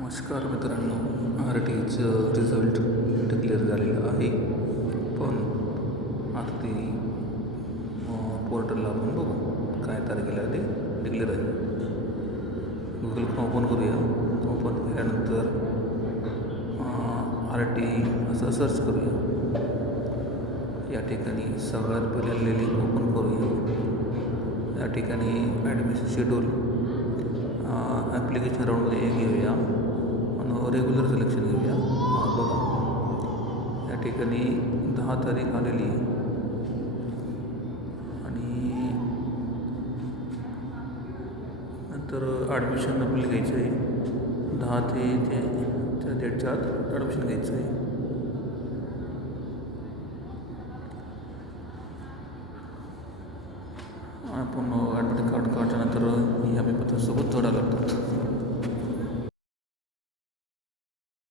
नमस्कार मित्रांनो, RTचं result declare झालेलं आहे. पण आता ते पोर्टलला आपण बघू काय तारखेला ते डिक्लेअर आहे. गुगल ओपन करूया. ओपन केल्यानंतर RT असं सर्च करूया. या ठिकाणी सगळ्यात पहिले लिंक ओपन करूया. या ठिकाणी ॲडमिशन शेड्यूल ॲप्लिकेशन राऊंडमध्ये घेऊया आणि रेग्युलर सिलेक्शन घेऊया. बघा, या ठिकाणी 10 तारीख आलेली आहे आणि नंतर ॲडमिशन आपल्याला घ्यायचं आहे. 10 ते त्या डेटच्या आत ॲडमिशन घ्यायचं आहे. आपण ॲडमिट कार्ड काढल्यानंतर ह्या पेपरसोबत जोडायला लागतात.